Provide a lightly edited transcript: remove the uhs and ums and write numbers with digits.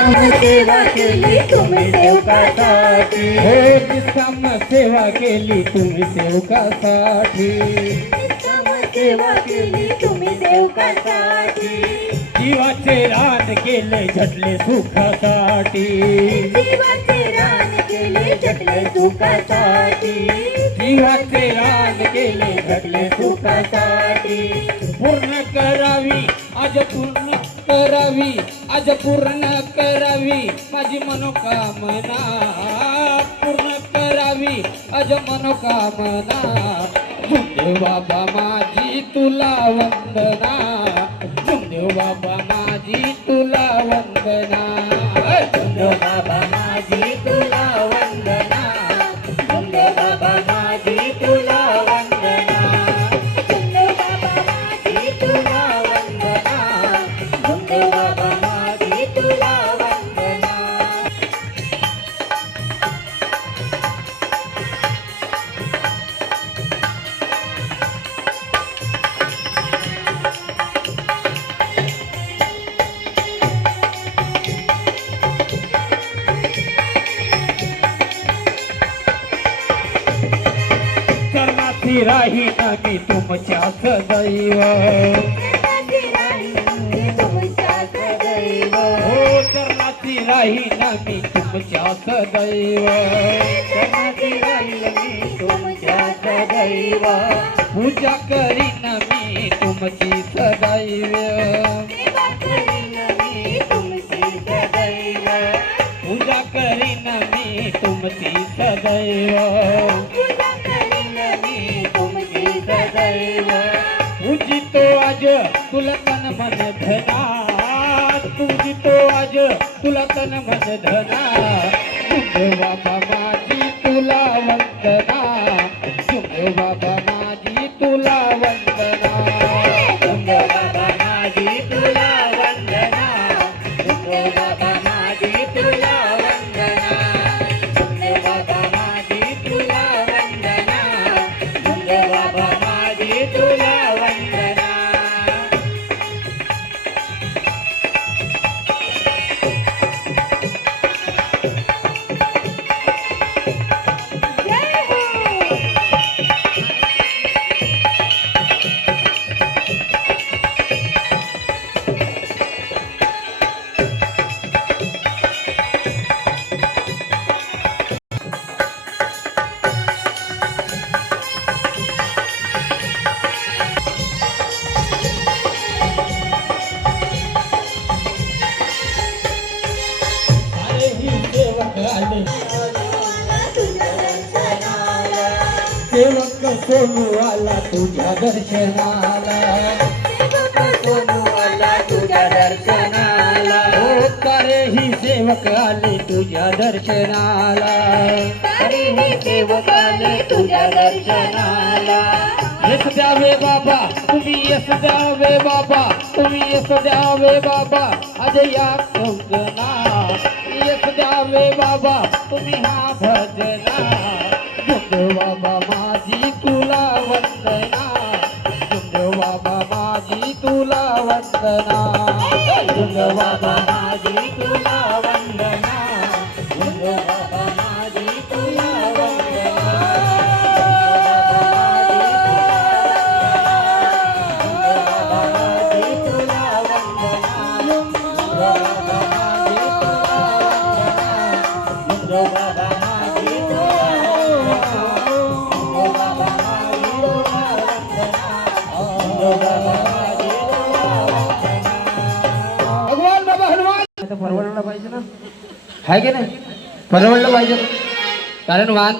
सेवा केली तुम्ही सेवकासाठी, हो निष्काम सेवा केली तुम्ही सेवकासाठी, सेवा केली तुम्ही सेवकासाठी, जीवाचे रान केले झटले सुखासाठी, जीवाचे रान केले झटले सुखासाठी, जीवाचे रान केले झटले सुखासाठी, पूर्ण करावी आज पूर्ण करावी, आज पूर्ण करावी माझी मनोकामना, पूर्ण करावी आज मनोकामना, झुमदेव बाबा माझी तुला वंदना, झुमदेव बाबा माझी तुला वंदना, झुमदेव बाबा माझी तुला वंदना, झुमदेव बाबा माझी तुला वंदना, झुमदेव बाबा माझी तुला वंदना, झुमदेव बाबा माझी तुला वंदना. चरणाची राहीन मी तुमच्या सदैव, हो चरणाची राहीन मी तुमच्या सदैव, पूजा करीन मी तुमची सदैव, पूजा करीन मी तुमची सदैव, पूजितो आज तुला तन मन धना, पूजितो आज तुला तन मन धना, झुमदेव बाबा माझी तुला वंदना, झुमदेव बाबा माझी तुला वंदना, झुमदेव बाबा माझी तुला वंदना, झुमदेव बाबा माझी तुला वंदना, झुमदेव बाबा माझी तुला वंदना, झुमदेव बाबा माझी तुला वंदना. जय हो. अरे ही सेवक आले, सेवक सोनू आला तुझ्या दर्शनाला, तुझ्या दर्शनाला, हो तारे ही सेवक आले तुझ्या दर्शनाला, तरीही सेवक आले तुझ्या दर्शनाला. यश द्यावे बाबा तुम्ही यश द्यावे बाबा, तुम्ही यश द्यावे बाबा आज या कंगना, यश द्यावे बाबा तुम्ही हा भजना, झुमदेव बाबा माझी तुला वंदना, झुमदेव बाबा माझी तुला वंदना, झुमदेव बाबा माझी तुला वंदना, झुमदेव बाबा माझी तुला वंदना, भगवान बाबा हनुमान परवडलं पाहिजे ना, आहे की नाही, परवडलं पाहिजे कारण वाहन